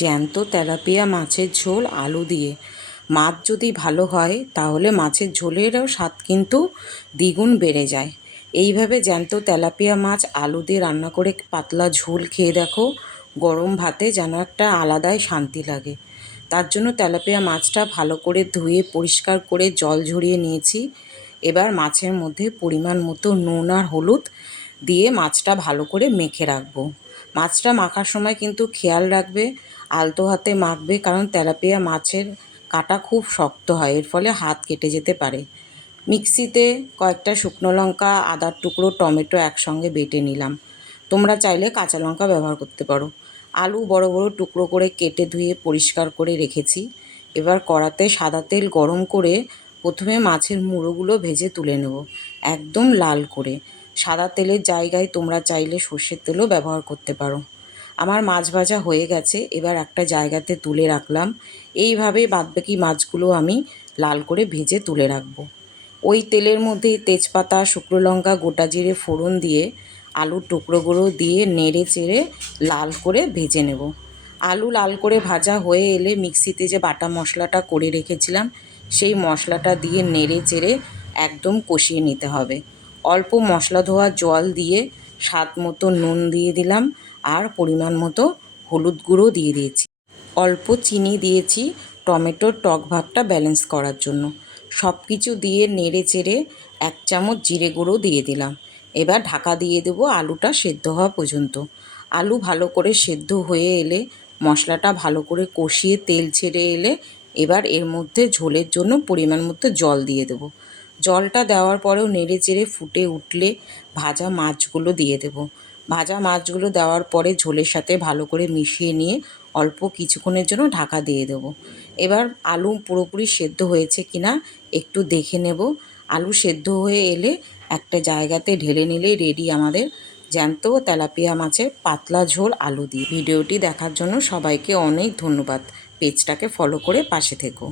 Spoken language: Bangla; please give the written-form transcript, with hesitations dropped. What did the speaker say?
জ্যান্ত তেলাপিয়া মাছের ঝোল আলু দিয়ে। মাছ যদি ভালো হয় তাহলে মাছের ঝোলেরও স্বাদ কিন্তু দ্বিগুণ বেড়ে যায়। এইভাবে জ্যান্ত তেলাপিয়া মাছ আলু দিয়ে রান্না করে পাতলা ঝোল খেয়ে দেখো, গরম ভাতে যেন একটা আলাদাই শান্তি লাগে। তার জন্য তেলাপিয়া মাছটা ভালো করে ধুয়ে পরিষ্কার করে জল ঝরিয়ে নিয়েছি। এবার মাছের মধ্যে পরিমাণ মতো নুন আর হলুদ দিয়ে মাছটা ভালো করে মেখে রাখবো। মাছটা মাখার সময় কিন্তু খেয়াল রাখবে, আলতো হাতে মাখবে, কারণ তেলাপিয়া মাছের কাঁটা খুব শক্ত হয়, এর ফলে হাত কেটে যেতে পারে। মিক্সিতে কয়েকটা শুকনো লঙ্কা, আদার টুকরো, টমেটো একসঙ্গে বেটে নিলাম। তোমরা চাইলে কাঁচা লঙ্কা ব্যবহার করতে পারো। আলু বড় বড় টুকরো করে কেটে ধুয়ে পরিষ্কার করে রেখেছি। এবার কড়াতে সাদা তেল গরম করে প্রথমে মাছের মুড়োগুলো ভেজে তুলে নেব, একদম লাল করে। সাদা তেলের জায়গায় তোমরা চাইলে সর্ষের তেলও ব্যবহার করতে পারো। আমার মাছ ভাজা হয়ে গেছে, এবার একটা জায়গাতে তুলে রাখলাম। এইভাবেই বাদবাকি মাছগুলো আমি লাল করে ভেজে তুলে রাখবো। ওই তেলের মধ্যে তেজপাতা, শুকনো লঙ্কা, গোটা জিরে ফোড়ন দিয়ে আলুর টুকরোগুলো দিয়ে নেড়ে চেড়ে লাল করে ভেজে নেব। আলু লাল করে ভাজা হয়ে এলে মিক্সিতে যে বাটা মশলাটা করে রেখেছিলাম সেই মশলাটা দিয়ে নেড়ে চেড়ে একদম কষিয়ে নিতে হবে। অল্প মশলা ধোয়া জল দিয়ে স্বাদ মতো নুন দিয়ে দিলাম, আর পরিমাণ মতো হলুদ গুঁড়ো দিয়ে দিয়েছি। অল্প চিনি দিয়েছি টমেটোর টক ভাবটা ব্যালেন্স করার জন্য। সব কিছু দিয়ে নেড়ে চেড়ে 1 চামচ জিরে গুঁড়ো দিয়ে দিলাম। এবার ঢাকা দিয়ে দেবো আলুটা সেদ্ধ হওয়া পর্যন্ত। আলু ভালো করে সেদ্ধ হয়ে এলে, মশলাটা ভালো করে কষিয়ে তেল ছেড়ে এলে, এবার এর মধ্যে ঝোলের জন্য পরিমাণ মতো জল দিয়ে দেবো। জলটা দেওয়ার পরেও নেড়ে চেড়ে ফুটে উঠলে ভাজা মাছগুলো দিয়ে দেবো। ভাজা মাছগুলো দেওয়ার পরে ঝোলের সাথে ভালো করে মিশিয়ে নিয়ে অল্প কিছুক্ষণের জন্য ঢাকা দিয়ে দেবো। এবার আলু পুরোপুরি সেদ্ধ হয়েছে কিনা একটু দেখে নেব। আলু সেদ্ধ হয়ে এলে একটা জায়গাতে ঢেলে নিলেই রেডি আমাদের জ্যান্ত তেলাপিয়া মাছের পাতলা ঝোল আলু দিয়ে। ভিডিওটি দেখার জন্য সবাইকে অনেক ধন্যবাদ। পেজটাকে ফলো করে পাশে থেকো।